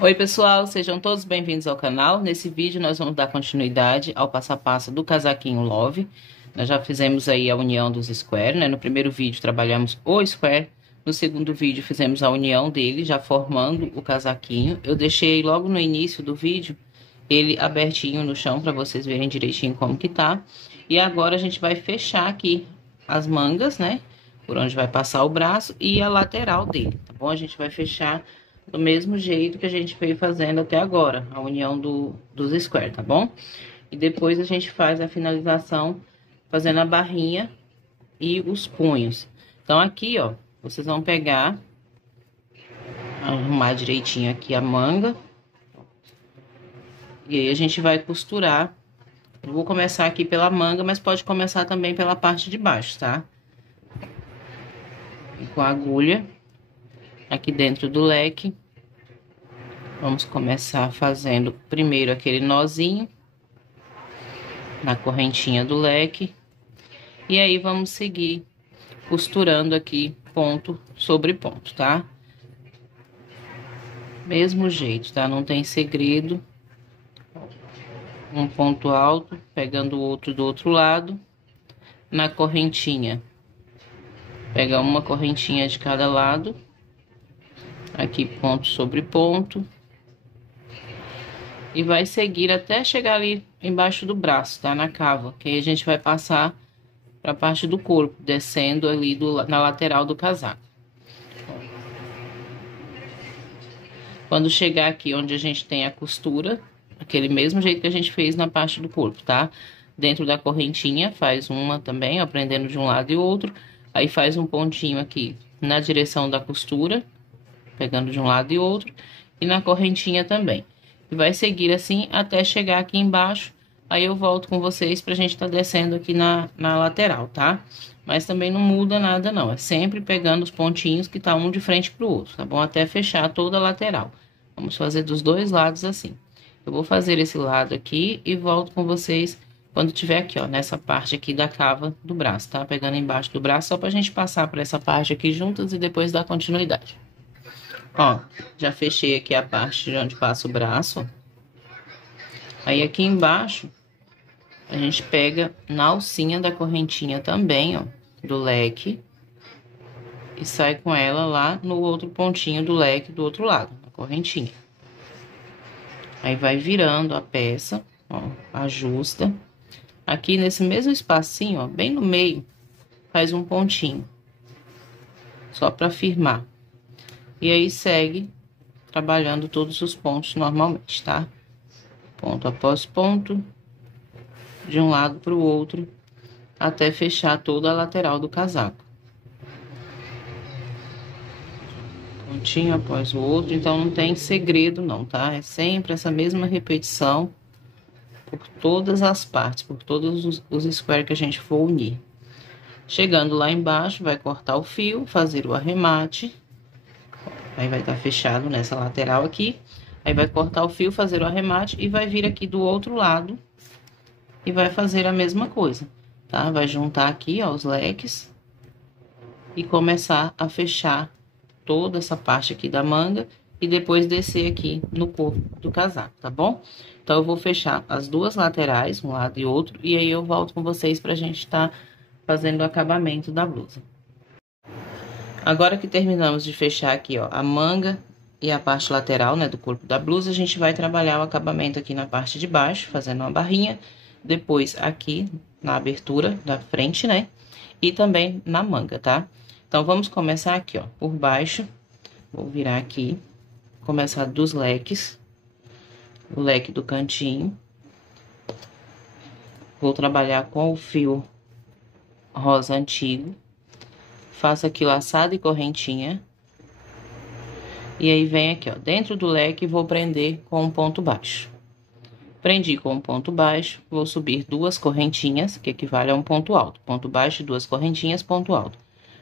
Oi, pessoal, sejam todos bem-vindos ao canal. Nesse vídeo nós vamos dar continuidade ao passo a passo do casaquinho Love. Nós já fizemos aí a união dos square, né? No primeiro vídeo trabalhamos o square, no segundo vídeo fizemos a união dele, já formando o casaquinho. Eu deixei logo no início do vídeo ele abertinho no chão para vocês verem direitinho como que tá. E agora a gente vai fechar aqui as mangas, né? Por onde vai passar o braço e a lateral dele, tá bom? A gente vai fechar do mesmo jeito que a gente veio fazendo até agora, a união dos square, tá bom? E depois a gente faz a finalização fazendo a barrinha e os punhos. Então, aqui, ó, vocês vão pegar, arrumar direitinho aqui a manga. E aí, a gente vai costurar. Eu vou começar aqui pela manga, mas pode começar também pela parte de baixo, tá? E com a agulha aqui dentro do leque. Vamos começar fazendo primeiro aquele nozinho na correntinha do leque. E aí, vamos seguir costurando aqui ponto sobre ponto, tá? Mesmo jeito, tá? Não tem segredo. Um ponto alto, pegando o outro do outro lado. Na correntinha, pega uma correntinha de cada lado. Aqui, ponto sobre ponto. E vai seguir até chegar ali embaixo do braço, tá? Na cava, que aí a gente vai passar para a parte do corpo, descendo ali na lateral do casaco. Quando chegar aqui onde a gente tem a costura, aquele mesmo jeito que a gente fez na parte do corpo, tá? Dentro da correntinha, faz uma também, ó, prendendo de um lado e outro. Aí faz um pontinho aqui na direção da costura, pegando de um lado e outro. E na correntinha também. E vai seguir assim até chegar aqui embaixo. Aí eu volto com vocês pra gente tá descendo aqui na lateral, tá? Mas também não muda nada não, é sempre pegando os pontinhos que tá um de frente pro outro, tá bom? Até fechar toda a lateral. Vamos fazer dos dois lados assim. Eu vou fazer esse lado aqui e volto com vocês quando tiver aqui, ó, nessa parte aqui da cava do braço, tá? Pegando embaixo do braço, só pra gente passar por essa parte aqui juntas e depois dar continuidade. Ó, já fechei aqui a parte de onde passa o braço. Aí, aqui embaixo, a gente pega na alcinha da correntinha também, ó, do leque. E sai com ela lá no outro pontinho do leque do outro lado, na correntinha. Aí, vai virando a peça, ó, ajusta. Aqui, nesse mesmo espacinho, ó, bem no meio, faz um pontinho. Só pra firmar. E aí, segue trabalhando todos os pontos normalmente, tá? Ponto após ponto, de um lado para o outro, até fechar toda a lateral do casaco. Pontinho após o outro, então não tem segredo não, tá? É sempre essa mesma repetição por todas as partes, por todos os squares que a gente for unir. Chegando lá embaixo, vai cortar o fio, fazer o arremate. Aí vai estar fechado nessa lateral aqui. Aí vai cortar o fio, fazer o arremate e vai vir aqui do outro lado e vai fazer a mesma coisa, tá? Vai juntar aqui, ó, os leques e começar a fechar toda essa parte aqui da manga e depois descer aqui no corpo do casaco, tá bom? Então, eu vou fechar as duas laterais, um lado e outro, e aí eu volto com vocês pra gente tá fazendo o acabamento da blusa. Agora que terminamos de fechar aqui, ó, a manga e a parte lateral, né, do corpo da blusa, a gente vai trabalhar o acabamento aqui na parte de baixo, fazendo uma barrinha, depois aqui na abertura da frente, né, e também na manga, tá? Então, vamos começar aqui, ó, por baixo, vou virar aqui, começar dos leques, o leque do cantinho, vou trabalhar com o fio rosa antigo, faço aqui laçado e correntinha. E aí, vem aqui, ó, dentro do leque, vou prender com um ponto baixo. Prendi com um ponto baixo, vou subir duas correntinhas, que equivale a um ponto alto. Ponto baixo, duas correntinhas, ponto alto.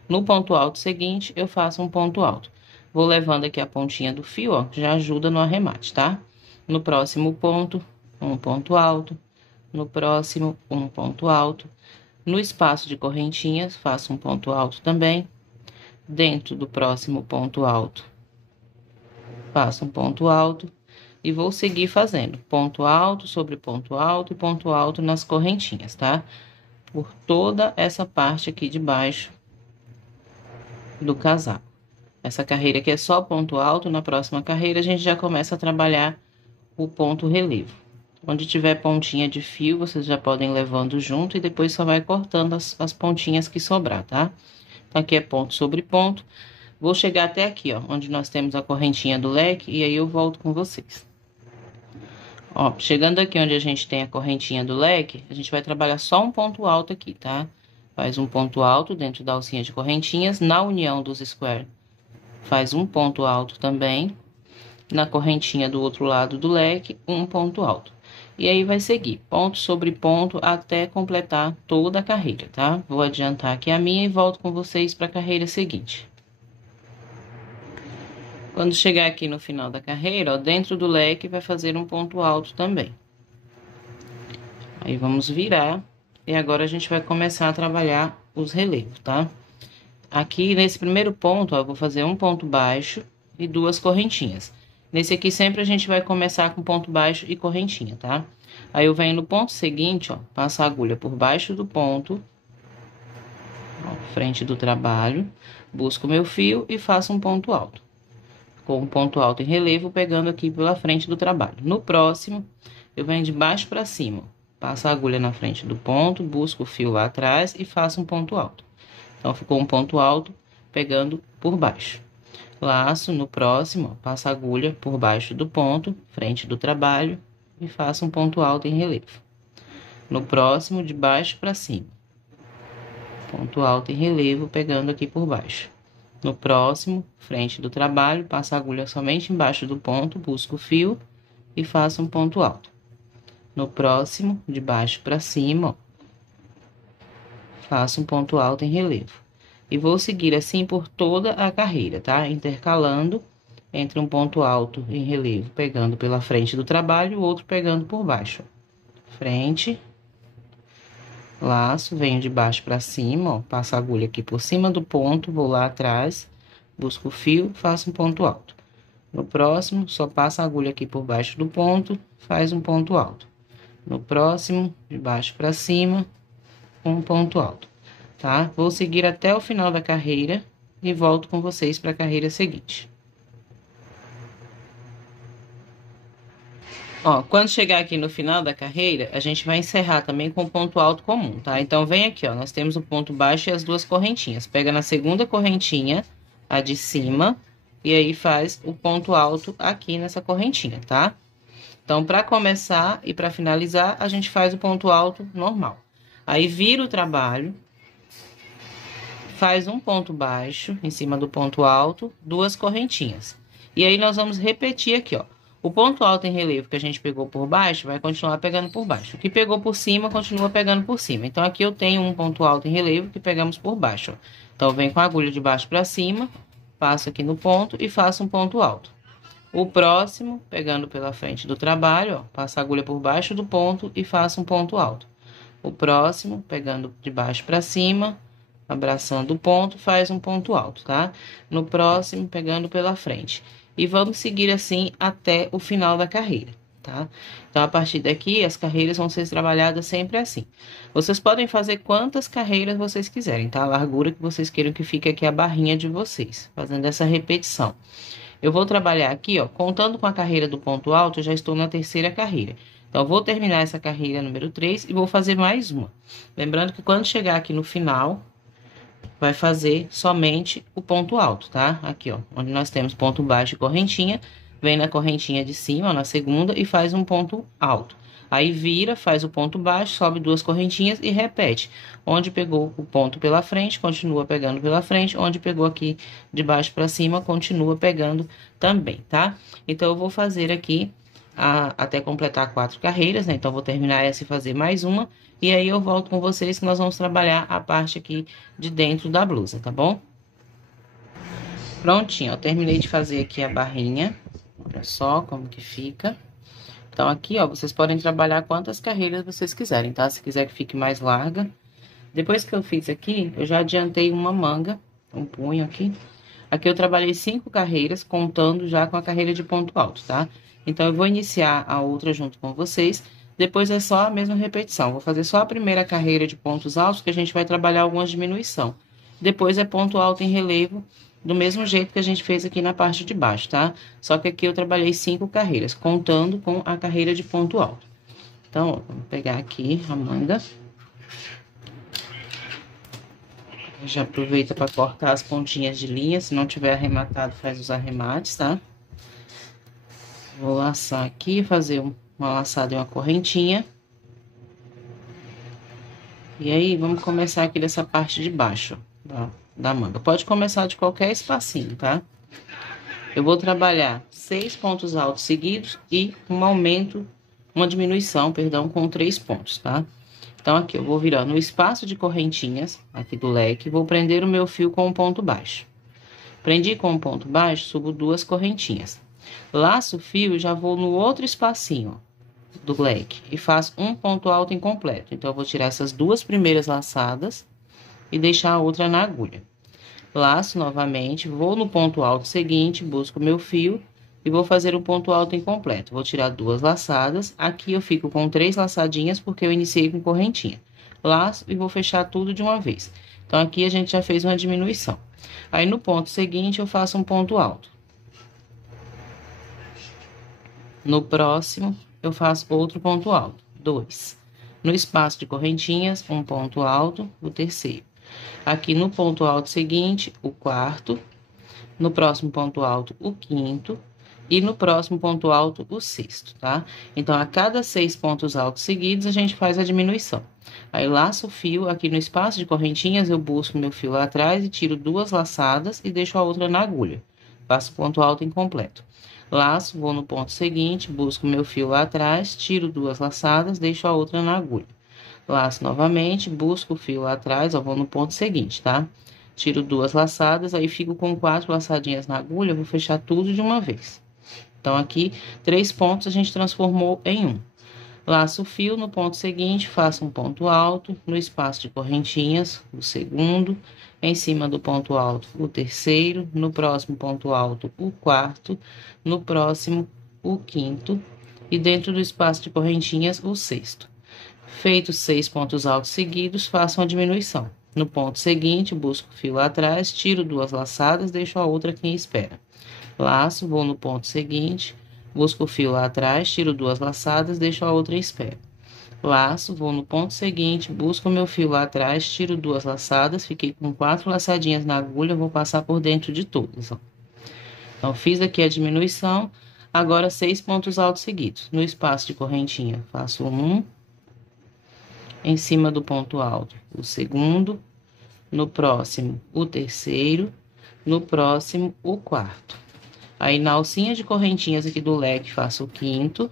No ponto alto seguinte, eu faço um ponto alto. Vou levando aqui a pontinha do fio, ó, já ajuda no arremate, tá? No próximo ponto, um ponto alto. No próximo, um ponto alto. No espaço de correntinhas, faço um ponto alto também. Dentro do próximo ponto alto, Faço um ponto alto e vou seguir fazendo ponto alto sobre ponto alto e ponto alto nas correntinhas, tá? Por toda essa parte aqui de baixo do casaco. Essa carreira aqui é só ponto alto, na próxima carreira a gente já começa a trabalhar o ponto relevo. Onde tiver pontinha de fio, vocês já podem ir levando junto e depois só vai cortando as pontinhas que sobrar, tá? Então, aqui é ponto sobre ponto. Vou chegar até aqui, ó, onde nós temos a correntinha do leque, e aí eu volto com vocês. Ó, chegando aqui onde a gente tem a correntinha do leque, a gente vai trabalhar só um ponto alto aqui, tá? Faz um ponto alto dentro da alcinha de correntinhas, na união dos square, faz um ponto alto também. Na correntinha do outro lado do leque, um ponto alto. E aí, vai seguir ponto sobre ponto até completar toda a carreira, tá? Vou adiantar aqui a minha e volto com vocês para a carreira seguinte. Quando chegar aqui no final da carreira, ó, dentro do leque vai fazer um ponto alto também. Aí, vamos virar e agora a gente vai começar a trabalhar os relevos, tá? Aqui, nesse primeiro ponto, ó, eu vou fazer um ponto baixo e duas correntinhas. Nesse aqui, sempre a gente vai começar com ponto baixo e correntinha, tá? Aí, eu venho no ponto seguinte, ó, passo a agulha por baixo do ponto, ó, frente do trabalho, busco meu fio e faço um ponto alto. Com um ponto alto em relevo, pegando aqui pela frente do trabalho. No próximo, eu venho de baixo para cima, passo a agulha na frente do ponto, busco o fio lá atrás e faço um ponto alto. Então, ficou um ponto alto, pegando por baixo. Laço no próximo, ó, passo a agulha por baixo do ponto, frente do trabalho, e faço um ponto alto em relevo. No próximo, de baixo para cima. Ponto alto em relevo, pegando aqui por baixo. No próximo, frente do trabalho, passo a agulha somente embaixo do ponto, busco o fio e faço um ponto alto. No próximo, de baixo para cima, ó, faço um ponto alto em relevo. E vou seguir assim por toda a carreira, tá? Intercalando entre um ponto alto em relevo, pegando pela frente do trabalho, o outro pegando por baixo. Frente, laço, venho de baixo para cima, ó, passo a agulha aqui por cima do ponto, vou lá atrás, busco o fio, faço um ponto alto. No próximo, só passo a agulha aqui por baixo do ponto, faz um ponto alto. No próximo, de baixo para cima, um ponto alto. Tá? Vou seguir até o final da carreira e volto com vocês para a carreira seguinte. Ó, quando chegar aqui no final da carreira, a gente vai encerrar também com o ponto alto comum, tá? Então, vem aqui, ó, nós temos o ponto baixo e as duas correntinhas. Pega na segunda correntinha, a de cima, e aí faz o ponto alto aqui nessa correntinha, tá? Então, para começar e para finalizar, a gente faz o ponto alto normal. Aí, vira o trabalho. Faz um ponto baixo em cima do ponto alto, duas correntinhas. E aí, nós vamos repetir aqui, ó. O ponto alto em relevo que a gente pegou por baixo, vai continuar pegando por baixo. O que pegou por cima, continua pegando por cima. Então, aqui eu tenho um ponto alto em relevo que pegamos por baixo, ó. Então, eu venho com a agulha de baixo para cima, passo aqui no ponto e faço um ponto alto. O próximo, pegando pela frente do trabalho, ó, passo a agulha por baixo do ponto e faço um ponto alto. O próximo, pegando de baixo para cima, abraçando o ponto, faz um ponto alto, tá? No próximo, pegando pela frente. E vamos seguir assim até o final da carreira, tá? Então, a partir daqui, as carreiras vão ser trabalhadas sempre assim. Vocês podem fazer quantas carreiras vocês quiserem, tá? A largura que vocês queiram que fique aqui a barrinha de vocês, fazendo essa repetição. Eu vou trabalhar aqui, ó, contando com a carreira do ponto alto, eu já estou na terceira carreira. Então, eu vou terminar essa carreira número 3 e vou fazer mais uma. Lembrando que quando chegar aqui no final, vai fazer somente o ponto alto, tá? Aqui, ó, onde nós temos ponto baixo e correntinha, vem na correntinha de cima, ó, na segunda, e faz um ponto alto. Aí, vira, faz o ponto baixo, sobe duas correntinhas e repete. Onde pegou o ponto pela frente, continua pegando pela frente. Onde pegou aqui de baixo para cima, continua pegando também, tá? Então, eu vou fazer aqui até completar 4 carreiras, né? Então, vou terminar essa e fazer mais uma. E aí, eu volto com vocês que nós vamos trabalhar a parte aqui de dentro da blusa, tá bom? Prontinho, eu terminei de fazer aqui a barrinha. Olha só como que fica. Então, aqui, ó, vocês podem trabalhar quantas carreiras vocês quiserem, tá? Se quiser que fique mais larga. Depois que eu fiz aqui, eu já adiantei uma manga, um punho aqui. Aqui eu trabalhei 5 carreiras, contando já com a carreira de ponto alto, tá? Então, eu vou iniciar a outra junto com vocês, depois é só a mesma repetição. Vou fazer só a primeira carreira de pontos altos, que a gente vai trabalhar algumas diminuição. Depois é ponto alto em relevo, do mesmo jeito que a gente fez aqui na parte de baixo, tá? Só que aqui eu trabalhei 5 carreiras, contando com a carreira de ponto alto. Então, ó, vamos pegar aqui a manga. Já aproveita para cortar as pontinhas de linha, se não tiver arrematado, faz os arremates, tá? Vou laçar aqui, fazer uma laçada e uma correntinha. E aí, vamos começar aqui dessa parte de baixo da manga. Pode começar de qualquer espacinho, tá? Eu vou trabalhar 6 pontos altos seguidos e uma diminuição, perdão, com 3 pontos, tá? Então, aqui eu vou virar no espaço de correntinhas, aqui do leque, vou prender o meu fio com um ponto baixo. Prendi com um ponto baixo, subo 2 correntinhas. Laço o fio e já vou no outro espacinho, ó, do leque, e faço um ponto alto incompleto. Então, eu vou tirar essas 2 primeiras laçadas e deixar a outra na agulha. Laço novamente, vou no ponto alto seguinte, busco meu fio e vou fazer um ponto alto incompleto. Vou tirar 2 laçadas, aqui eu fico com 3 laçadinhas porque eu iniciei com correntinha. Laço e vou fechar tudo de uma vez. Então, aqui a gente já fez uma diminuição. Aí, no ponto seguinte, eu faço um ponto alto. No próximo, eu faço outro ponto alto, 2. No espaço de correntinhas, um ponto alto, o terceiro. Aqui no ponto alto seguinte, o quarto. No próximo ponto alto, o quinto. E no próximo ponto alto, o sexto, tá? Então, a cada 6 pontos altos seguidos, a gente faz a diminuição. Aí, laço o fio, aqui no espaço de correntinhas, eu busco meu fio lá atrás e tiro 2 laçadas e deixo a outra na agulha. Faço ponto alto incompleto. Laço, vou no ponto seguinte, busco meu fio lá atrás, tiro 2 laçadas, deixo a outra na agulha. Laço novamente, busco o fio lá atrás, ó, vou no ponto seguinte, tá? Tiro 2 laçadas, aí fico com 4 laçadinhas na agulha, vou fechar tudo de uma vez. Então, aqui, 3 pontos a gente transformou em 1. Laço o fio no ponto seguinte, faço um ponto alto, no espaço de correntinhas, o segundo, em cima do ponto alto, o terceiro, no próximo ponto alto, o quarto, no próximo, o quinto, e dentro do espaço de correntinhas, o sexto. Feitos 6 pontos altos seguidos, faço uma diminuição. No ponto seguinte, busco o fio lá atrás, tiro 2 laçadas, deixo a outra aqui em espera. Laço, vou no ponto seguinte, busco o fio lá atrás, tiro 2 laçadas, deixo a outra em espera. Laço, vou no ponto seguinte, busco o meu fio lá atrás, tiro 2 laçadas, fiquei com 4 laçadinhas na agulha, vou passar por dentro de todas, ó. Então, fiz aqui a diminuição, agora 6 pontos altos seguidos. No espaço de correntinha, faço 1, em cima do ponto alto, o segundo, no próximo, o terceiro, no próximo, o quarto. Aí, na alcinha de correntinhas aqui do leque, faço o quinto.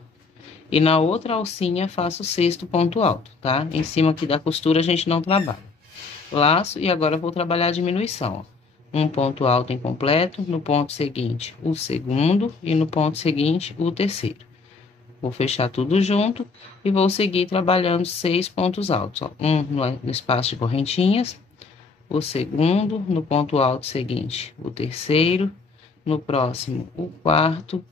E na outra alcinha, faço o sexto ponto alto, tá? Em cima aqui da costura, a gente não trabalha. Laço, e agora vou trabalhar a diminuição, ó. Um ponto alto incompleto, no ponto seguinte, o segundo. E no ponto seguinte, o terceiro. Vou fechar tudo junto e vou seguir trabalhando 6 pontos altos, ó. Um no espaço de correntinhas, o segundo, no ponto alto seguinte, o terceiro. No próximo, o quarto,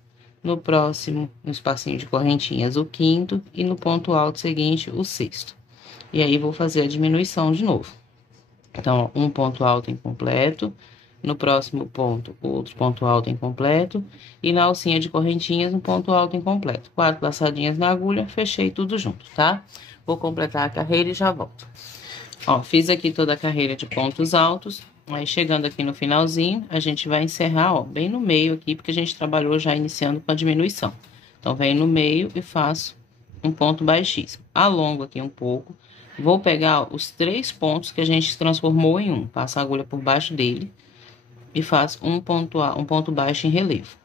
no próximo, no espacinho de correntinhas, o quinto, e no ponto alto seguinte, o sexto. E aí, vou fazer a diminuição de novo. Então, ó, um ponto alto incompleto, no próximo ponto, outro ponto alto incompleto, e na alcinha de correntinhas, um ponto alto incompleto. 4 laçadinhas na agulha, fechei tudo junto, tá? Vou completar a carreira e já volto. Ó, fiz aqui toda a carreira de pontos altos. Aí, chegando aqui no finalzinho, a gente vai encerrar, ó, bem no meio aqui, porque a gente trabalhou já iniciando com a diminuição. Então, venho no meio e faço um ponto baixíssimo. Alongo aqui um pouco. Vou pegar os 3 pontos que a gente transformou em 1. Passo a agulha por baixo dele e faço um ponto baixo em relevo.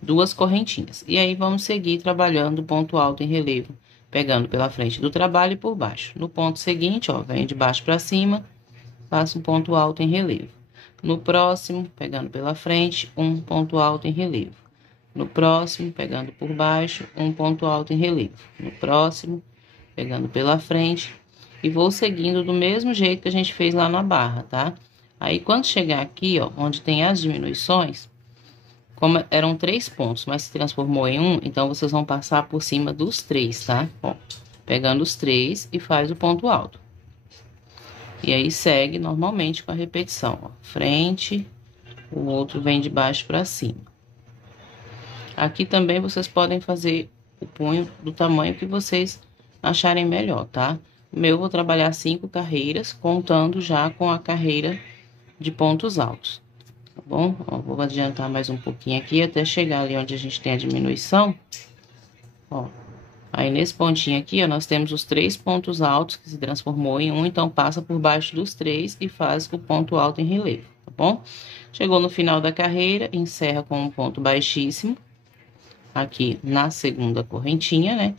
2 correntinhas. E aí, vamos seguir trabalhando o ponto alto em relevo, pegando pela frente do trabalho e por baixo. No ponto seguinte, ó, venho de baixo para cima, faço um ponto alto em relevo. No próximo, pegando pela frente, um ponto alto em relevo. No próximo, pegando por baixo, um ponto alto em relevo. No próximo, pegando pela frente, e vou seguindo do mesmo jeito que a gente fez lá na barra, tá? Aí, quando chegar aqui, ó, onde tem as diminuições, como eram 3 pontos, mas se transformou em 1, então vocês vão passar por cima dos 3, tá? Ó, pegando os 3 e faz o ponto alto. E aí, segue normalmente com a repetição, ó. Frente, o outro vem de baixo pra cima. Aqui também vocês podem fazer o punho do tamanho que vocês acharem melhor, tá? O meu, eu vou trabalhar 5 carreiras, contando já com a carreira de pontos altos, tá bom? Ó, vou adiantar mais um pouquinho aqui, até chegar ali onde a gente tem a diminuição. Ó, aí nesse pontinho aqui, ó, nós temos os 3 pontos altos que se transformou em 1, então passa por baixo dos 3 e faz o ponto alto em relevo, tá bom? Chegou no final da carreira, encerra com um ponto baixíssimo, aqui na segunda correntinha, né?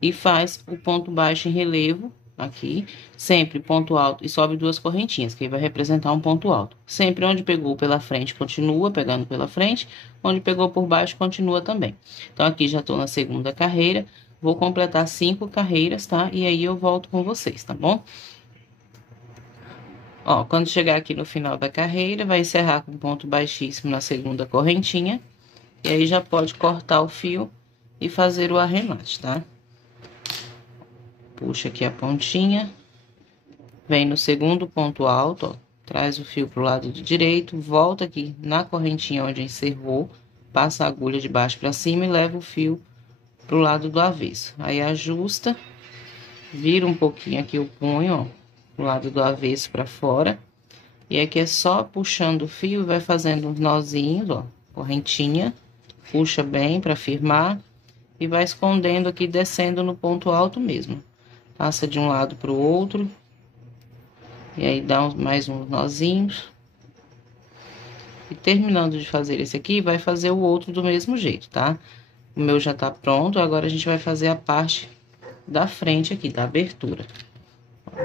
E faz o ponto baixo em relevo, aqui, sempre ponto alto e sobe 2 correntinhas, que aí vai representar um ponto alto. Sempre onde pegou pela frente, continua pegando pela frente, onde pegou por baixo, continua também. Então, aqui já tô na segunda carreira, vou completar 5 carreiras, tá? E aí eu volto com vocês, tá bom? Ó, quando chegar aqui no final da carreira, vai encerrar com ponto baixíssimo na segunda correntinha, e aí já pode cortar o fio e fazer o arremate, tá? Puxa aqui a pontinha, vem no segundo ponto alto, ó, traz o fio pro lado direito, volta aqui na correntinha onde encerrou, passa a agulha de baixo para cima e leva o fio pro lado do avesso. Aí ajusta, vira um pouquinho aqui o punho, ó, pro lado do avesso para fora. E aqui é só puxando o fio, vai fazendo uns nozinhos, ó, correntinha, puxa bem para firmar e vai escondendo aqui, descendo no ponto alto mesmo. Passa de um lado para o outro. E aí, dá mais uns nozinhos. E terminando de fazer esse aqui, vai fazer o outro do mesmo jeito, tá? O meu já tá pronto, agora a gente vai fazer a parte da frente aqui, da abertura.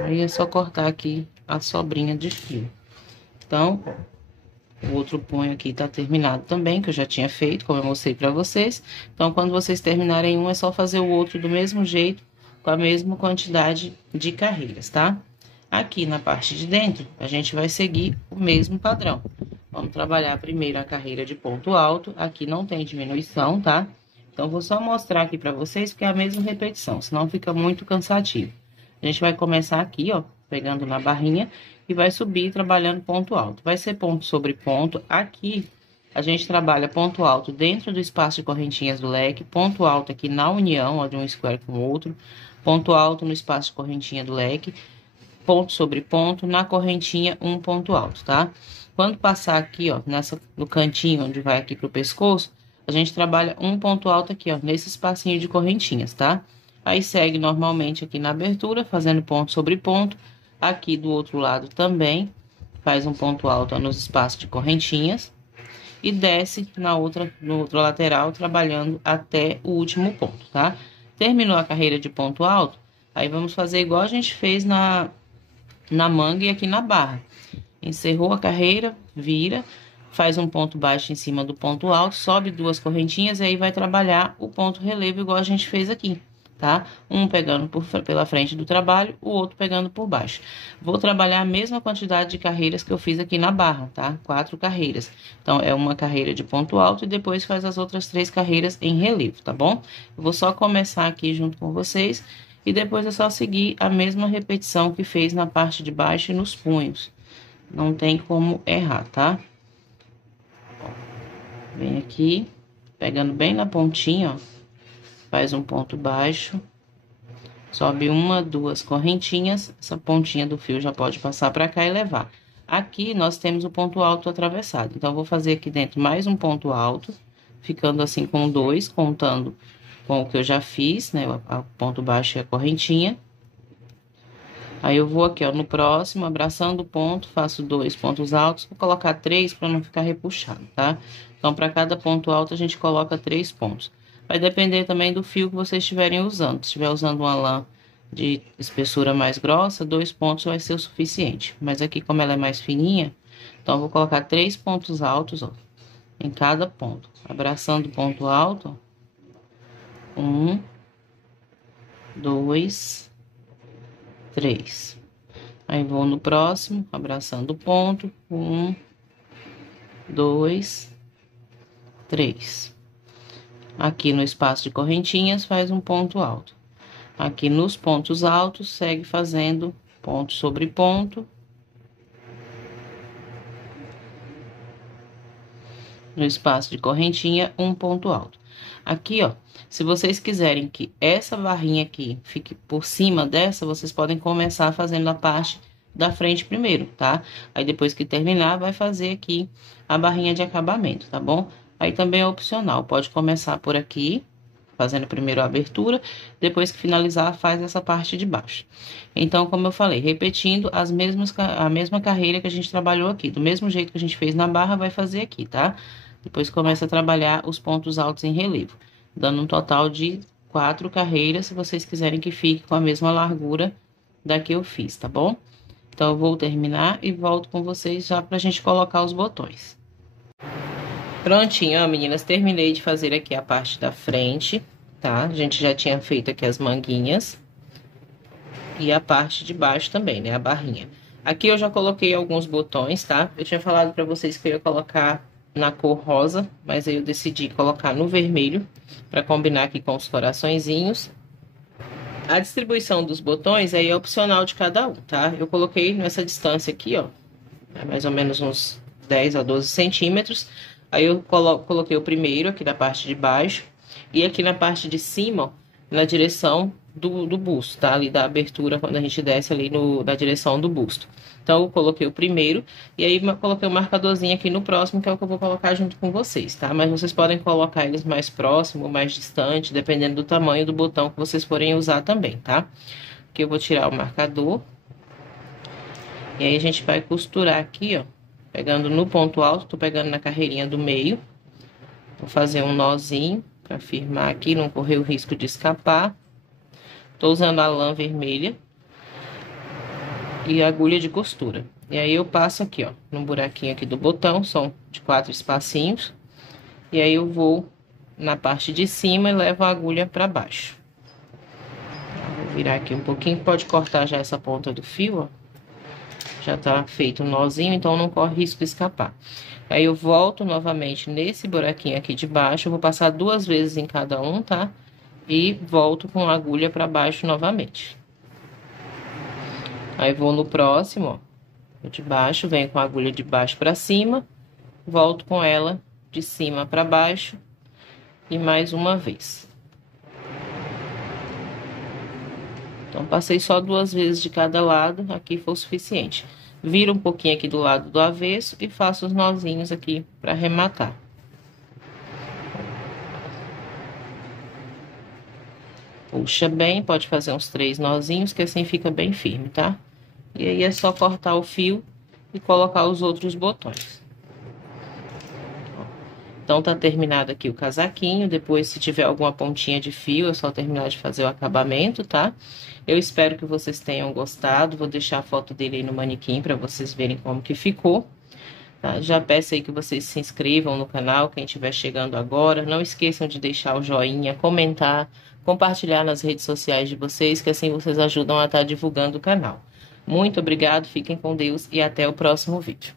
Aí, é só cortar aqui a sobrinha de fio. Então, o outro punho aqui tá terminado também, que eu já tinha feito, como eu mostrei pra vocês. Então, quando vocês terminarem um, é só fazer o outro do mesmo jeito, com a mesma quantidade de carreiras, tá? Aqui na parte de dentro, a gente vai seguir o mesmo padrão. Vamos trabalhar primeiro a carreira de ponto alto, aqui não tem diminuição, tá? Então, vou só mostrar aqui pra vocês, porque é a mesma repetição, senão fica muito cansativo. A gente vai começar aqui, ó, pegando na barrinha e vai subir trabalhando ponto alto. Vai ser ponto sobre ponto. Aqui, a gente trabalha ponto alto dentro do espaço de correntinhas do leque, ponto alto aqui na união, ó, de um square com o outro, ponto alto no espaço de correntinha do leque, ponto sobre ponto, na correntinha um ponto alto, tá? Quando passar aqui, ó, no cantinho onde vai aqui pro pescoço, a gente trabalha um ponto alto aqui, ó, nesse espacinho de correntinhas, tá? Aí segue normalmente aqui na abertura, fazendo ponto sobre ponto. Aqui do outro lado também, faz um ponto alto, ó, nos espaços de correntinhas. E desce no outro lateral, trabalhando até o último ponto, tá? Terminou a carreira de ponto alto, aí vamos fazer igual a gente fez na manga e aqui na barra. Encerrou a carreira, vira, faz um ponto baixo em cima do ponto alto, sobe 2 correntinhas e aí vai trabalhar o ponto relevo igual a gente fez aqui, tá? Um pegando pela frente do trabalho, o outro pegando por baixo. Vou trabalhar a mesma quantidade de carreiras que eu fiz aqui na barra, tá? 4 carreiras. Então, é uma carreira de ponto alto e depois faz as outras 3 carreiras em relevo, tá bom? Eu vou só começar aqui junto com vocês e depois é só seguir a mesma repetição que fez na parte de baixo e nos punhos. Não tem como errar, tá? Vem aqui, pegando bem na pontinha, ó, faz um ponto baixo, sobe 1, 2 correntinhas, essa pontinha do fio já pode passar pra cá e levar. Aqui nós temos o ponto alto atravessado, então vou fazer aqui dentro mais um ponto alto, ficando assim com 2, contando com o que eu já fiz, né, o ponto baixo e a correntinha. Aí, eu vou aqui, ó, no próximo, abraçando o ponto, faço 2 pontos altos, vou colocar 3 para não ficar repuxado, tá? Então, para cada ponto alto, a gente coloca 3 pontos. Vai depender também do fio que vocês estiverem usando. Se estiver usando uma lã de espessura mais grossa, 2 pontos vai ser o suficiente. Mas aqui, como ela é mais fininha, então, eu vou colocar 3 pontos altos, ó, em cada ponto. Abraçando o ponto alto, ó. 1, 2, 3. Aí vou no próximo, abraçando o ponto. 1, 2, 3. Aqui no espaço de correntinhas, faz um ponto alto. Aqui nos pontos altos, segue fazendo ponto sobre ponto. No espaço de correntinha, um ponto alto. Aqui, ó, se vocês quiserem que essa barrinha aqui fique por cima dessa, vocês podem começar fazendo a parte da frente primeiro, tá? Aí depois que terminar, vai fazer aqui a barrinha de acabamento, tá bom? Aí também é opcional, pode começar por aqui, fazendo primeiro a abertura, depois que finalizar, faz essa parte de baixo. Então, como eu falei, repetindo a mesma carreira que a gente trabalhou aqui, do mesmo jeito que a gente fez na barra, vai fazer aqui, tá? Depois começa a trabalhar os pontos altos em relevo, dando um total de 4 carreiras, se vocês quiserem que fique com a mesma largura da que eu fiz, tá bom? Então, eu vou terminar e volto com vocês já pra gente colocar os botões. Prontinho, ó, meninas, terminei de fazer aqui a parte da frente, tá? A gente já tinha feito aqui as manguinhas e a parte de baixo também, né, a barrinha. Aqui eu já coloquei alguns botões, tá? Eu tinha falado pra vocês que eu ia colocar na cor rosa, mas aí eu decidi colocar no vermelho, pra combinar aqui com os coraçõezinhos. A distribuição dos botões aí é opcional de cada um, tá? Eu coloquei nessa distância aqui, ó, mais ou menos uns 10 a 12 centímetros. Aí eu coloquei o primeiro aqui da parte de baixo e aqui na parte de cima, ó, na direção do busto, tá? Ali da abertura, quando a gente desce ali na direção do busto. Então, eu coloquei o primeiro e aí coloquei o marcadorzinho aqui no próximo, que é o que eu vou colocar junto com vocês, tá? Mas vocês podem colocar eles mais próximo, mais distante, dependendo do tamanho do botão que vocês forem usar também, tá? Aqui eu vou tirar o marcador. E aí, a gente vai costurar aqui, ó, pegando no ponto alto, tô pegando na carreirinha do meio. Vou fazer um nozinho pra firmar aqui, não correr o risco de escapar. Tô usando a lã vermelha e a agulha de costura. E aí, eu passo aqui, ó, no buraquinho aqui do botão, são de 4 espacinhos. E aí, eu vou na parte de cima e levo a agulha pra baixo. Vou virar aqui um pouquinho, pode cortar já essa ponta do fio, ó. Já tá feito um nozinho, então não corre risco de escapar. Aí, eu volto novamente nesse buraquinho aqui de baixo, eu vou passar 2 vezes em cada um, tá? E volto com a agulha pra baixo novamente. Aí, vou no próximo, ó, de baixo, venho com a agulha de baixo pra cima, volto com ela de cima pra baixo e mais uma vez. Então, passei só 2 vezes de cada lado, aqui foi o suficiente. Viro um pouquinho aqui do lado do avesso e faço os nozinhos aqui pra arrematar. Puxa bem, pode fazer uns 3 nozinhos, que assim fica bem firme, tá? E aí, é só cortar o fio e colocar os outros botões. Então, tá terminado aqui o casaquinho. Depois, se tiver alguma pontinha de fio, é só terminar de fazer o acabamento, tá? Eu espero que vocês tenham gostado. Vou deixar a foto dele aí no manequim pra vocês verem como que ficou. Tá? Já peço aí que vocês se inscrevam no canal, quem estiver chegando agora. Não esqueçam de deixar o joinha, comentar, compartilhar nas redes sociais de vocês, que assim vocês ajudam a estar divulgando o canal. Muito obrigado, fiquem com Deus e até o próximo vídeo.